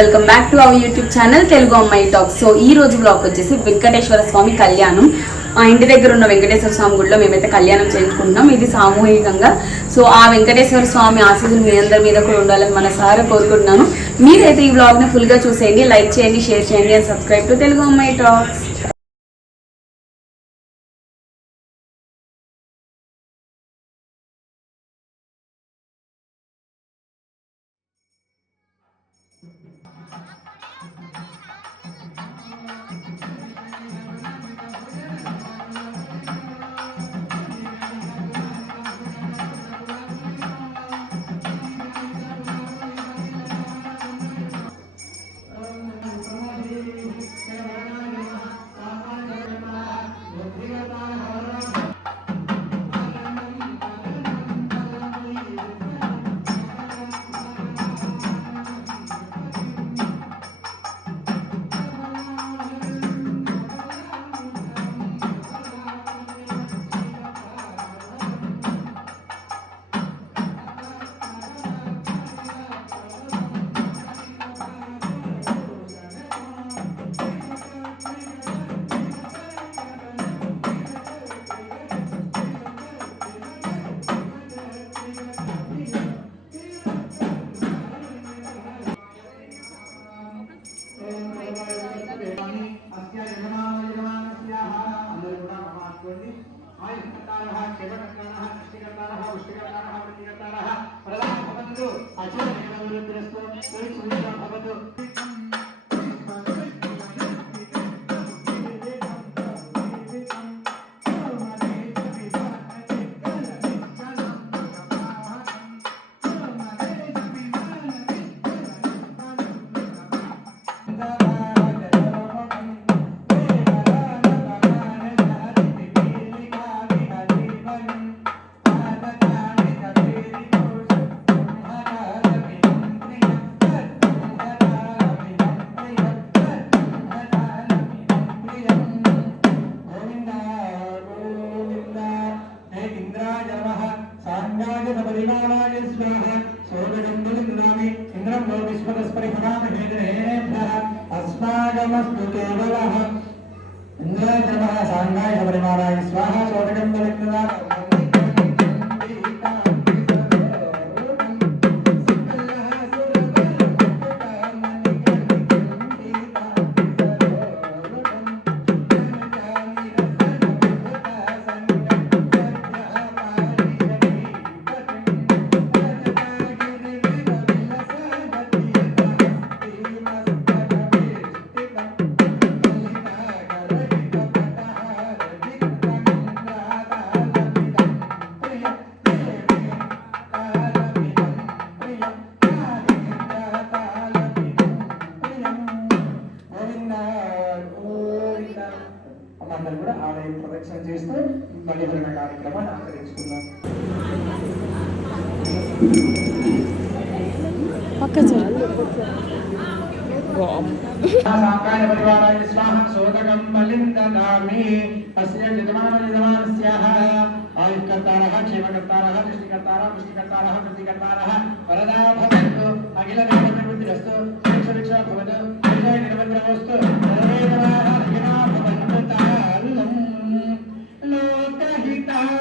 Welcome back to our YouTube channel Telugu అమ్మాయి talks. So ఈ రోజు బ్లాగ్ వచ్చేసి వెంకటేశ్వర స్వామి కళ్యాణం. మా ఇంటి దగ్గర ఉన్న వెంకటేశ్వర స్వామి గుడిలో మేమైతే కళ్యాణం చేయించుకుంటున్నాం. ఇది సామూహికంగా. సో ఆ వెంకటేశ్వర స్వామి ఆశీస్సులు మీ అందరి మీద కూడా ఉండాలని మనసారా కోరుకుంటున్నాను. మీరైతే ఈ బ్లాగ్ని ఫుల్గా చూసేయండి, లైక్ చేయండి, షేర్ చేయండి అండ్ సబ్స్క్రైబ్ టు తెలుగు అమ్మాయి టాక్స్. అందరూ కూడా ఆలయ ప్రదక్షిణ చేస్తూ బలిహరణ కార్యక్రమాన్ని ఆచరించుకున్నాం. సాంగాయ పరివారాయ స్వాహ సోదకం బలిందదామి అస్య యజమానస్యాః ఆయుష్కర్తారః క్షేమకర్తారః దృష్టికర్తారः పుష్టికర్తారः వృద్ధికర్తారः వరదా భవంతు అఖిల దేవతాభివృద్ధిరస్తు సుభిక్ష భవతు విజయ నిరవంతరమస్తు సర్వే జనాః సుఖినో భవంతు తాల్లం లోకహితాయ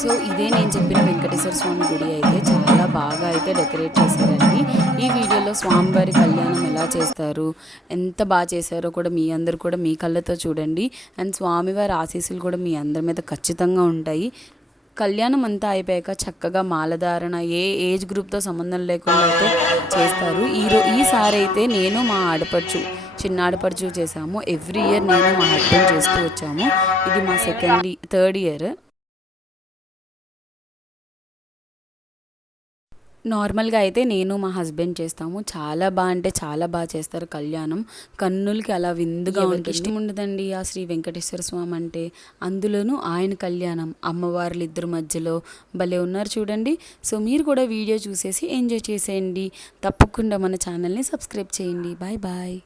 సో ఇదే నేను చెప్పిన వెంకటేశ్వర స్వామి గుడి అయితే చాలా బాగా అయితే డెకరేట్ చేశారండి. ఈ వీడియోలో స్వామివారి కళ్యాణం ఎలా చేస్తారు, ఎంత బాగా చేశారో కూడా మీ అందరు కూడా మీ కళ్ళతో చూడండి. అండ్ స్వామివారి ఆశీస్సులు కూడా మీ అందరి మీద ఖచ్చితంగా ఉంటాయి. కళ్యాణం అంతా అయిపోయాక చక్కగా మాలధారణ ఏ ఏజ్ గ్రూప్తో సంబంధం లేకుండా అయితే చేస్తారు. ఈసారి అయితే నేను మా ఆడపడుచు చిన్నాడపడుచు చేసాము. ఎవ్రీ ఇయర్ నేను మా హస్బెండ్ చేస్తూ వచ్చాము. ఇది మా థర్డ్ ఇయర్. నార్మల్గా అయితే నేను మా హస్బెండ్ చేస్తాము. చాలా బాగా అంటే చాలా బాగా చేస్తారు కళ్యాణం. కన్నులకి అలా విందుగా ఉంటుంది. ఇష్టం ఉండదండి ఆ శ్రీ వెంకటేశ్వర స్వామి అంటే. అందులోనూ ఆయన కళ్యాణం అమ్మవార్లు ఇద్దరు మధ్యలో భలే ఉన్నారు చూడండి. సో మీరు కూడా వీడియో చూసేసి ఎంజాయ్ చేసేయండి. తప్పకుండా మన ఛానల్ని సబ్స్క్రైబ్ చేయండి. Bye bye.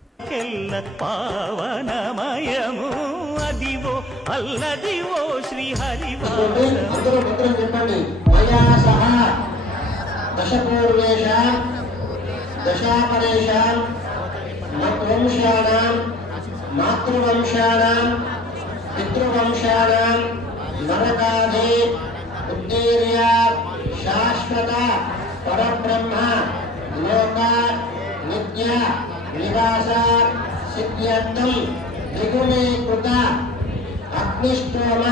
పావనమయము అదివో అల్లదివో శ్రీహరి దశపూర్వేషాం దశాపరేషాం వంశానాం మాతృవంశానాం పితృవంశానాం నరకాదే ఉద్దీర్య శాశ్వత పరబ్రహ్మ లోక నిత్య నివాస సిద్ధ్యర్థం ద్విగుణీకృత అగ్నిష్టోమ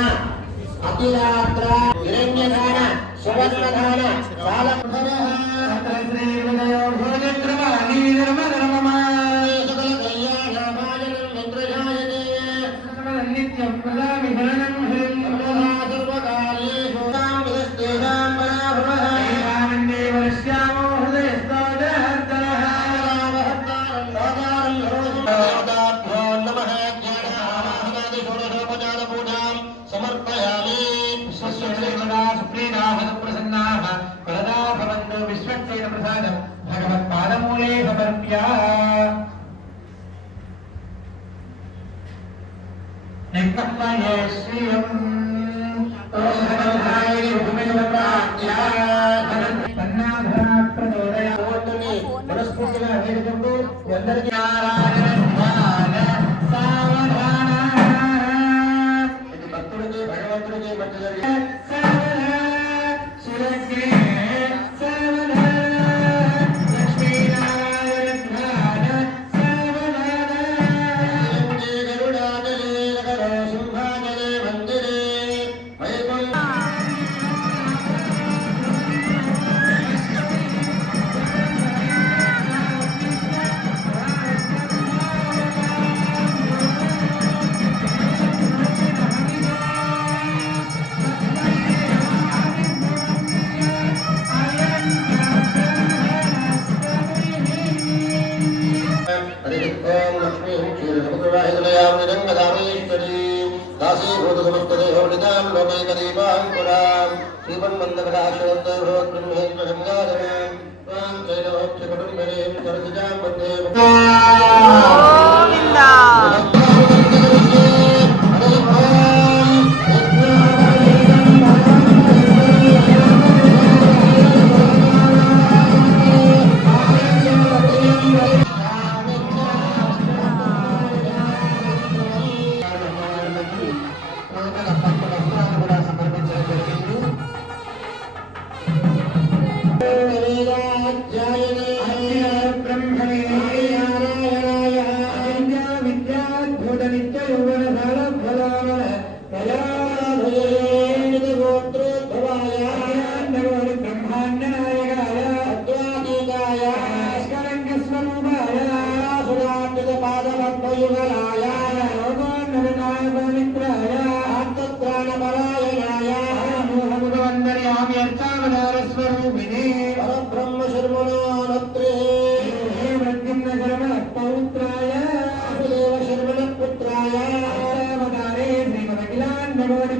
అతిరాత్ర హిరణ్యధాన సువర్ణధాన భగవత్పాదమూలే సమర్ప్య నిర్మయే శ్రీయం మనస్ఫూర్తిగా వేడుకుంటూ అందరికీ ఇది భక్తుడికి భగవంతుడికి మధ్య జరిగే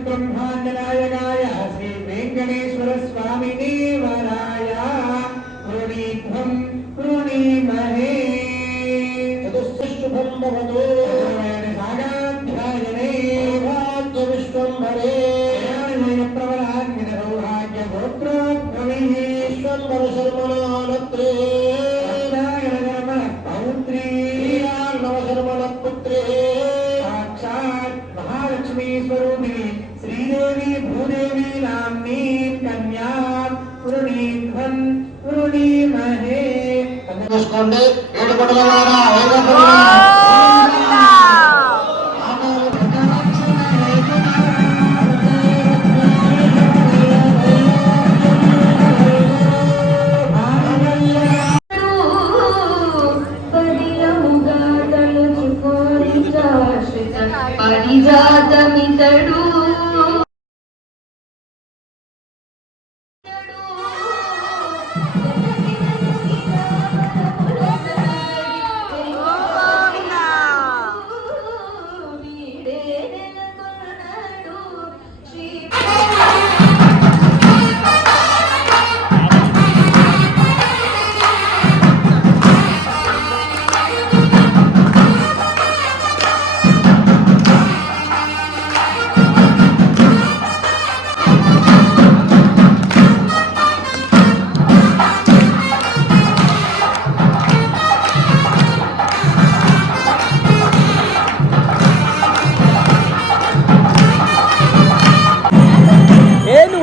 బ్రహ్మాండనాయకాయ శ్రీ వెంకటేశ్వర స్వామి దేవరాయ ప్రణీత్వం ప్రణీమహే చతుశుభం భవతు సాగాధ్యాయనే భాగ్య విశ్వంభరే ప్రవరాన్విత సౌభాగ్య గోత్రోద్భవే విశ్వంభర శర్మణానత్రే పౌత్రీ నవశర్మణ పుత్రే సాక్షాత్ మహాలక్ష్మీ స్వరూపిణి శ్రీదేవి భూదేవి నామ్నీ కన్యా పురుణీధ్వన్ పురుణీమహే. చూసుకోండి ఏడు పడల పరిలముగా తలుచు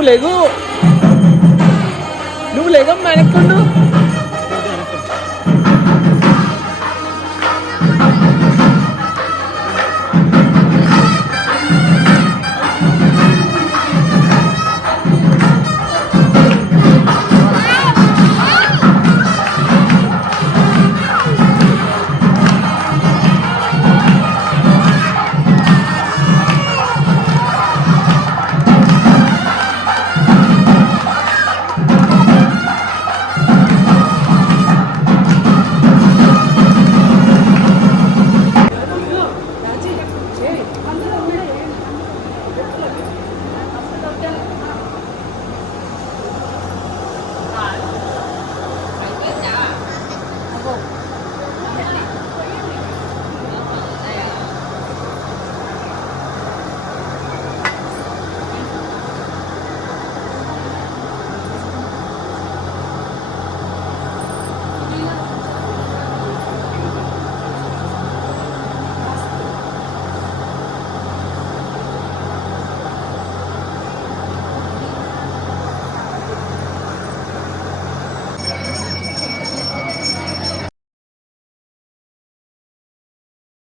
లేగు నువ్వు లేగమ్మా వెనక్కి